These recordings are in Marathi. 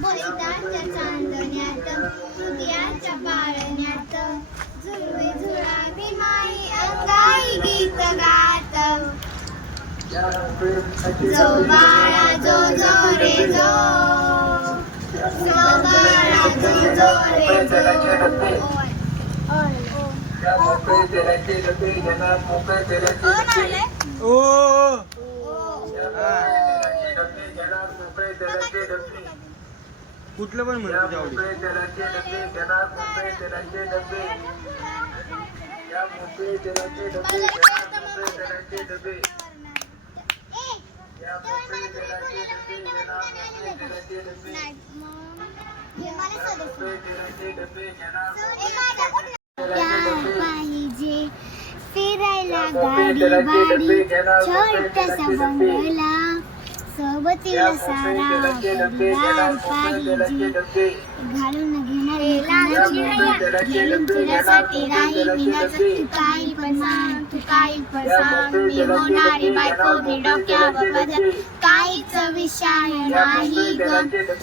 बोलताच्या चांदण्यात उद्याच्या पाळण्यात झुळवी झुळावी माई अंगाई गीत गात जो बाळा जो जो रे जो जो बाळा जो जो रे जो कोण आले ओ कुठलं पण म्हणतो तुझ्या आवडी पाहिजे फिरायला गाडी गाडी छोटसा बंगला सोबतीला सारा परिवार पाहिजे. घालून घेणारे घेऊन फिरासाठी राही विनाचं तू काही पण सांग तू काही पण सांग मी होणारी बायको मी डोक्यावर पदर काहीच विषय नाही ग.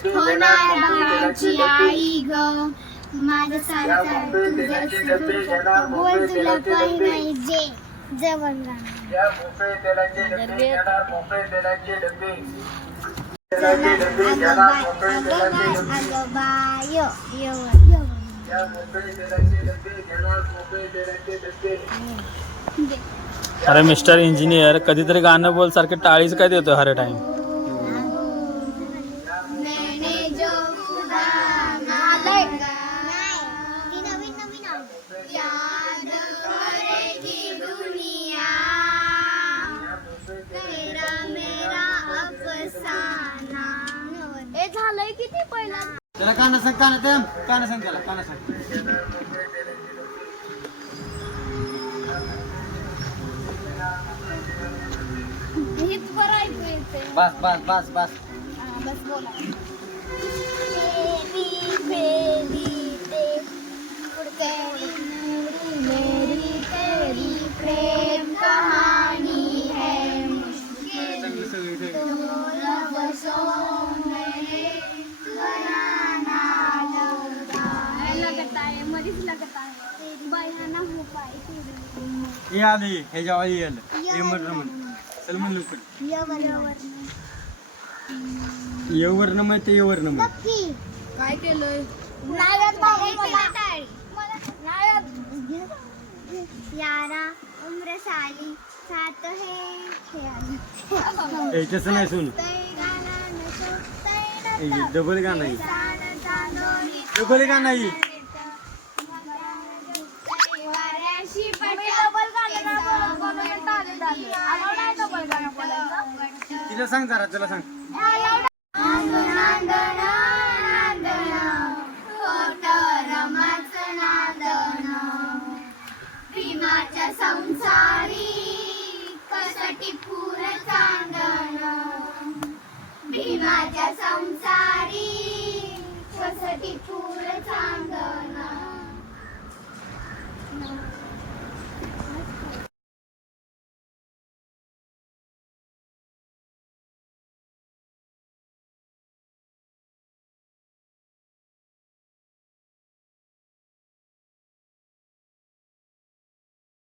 होणार बाळाची आई ग. माझं सांग तुझं बोल तुला काही नाही जे अरे मिस्टर इंजिनियर कधीतरी गाणं बोल सारखं टाळीच काय देतो हर टाइम त्याला काना सांग काना ते काना सांग त्याला काना सांग. बस बस बस बस. बस बोला. हे आधी ह्याच्या आधी येईल हे म्हण म्हण चल म्हण लवकर. यवर येवर न मग ते येवर न मग काय केलंय? यारा उम्र साली सात है खेळ हे तसं नाही सुन. डबल गाणं आहे. डबल गाणं आहे. तिला सांग जरा तुला सांग.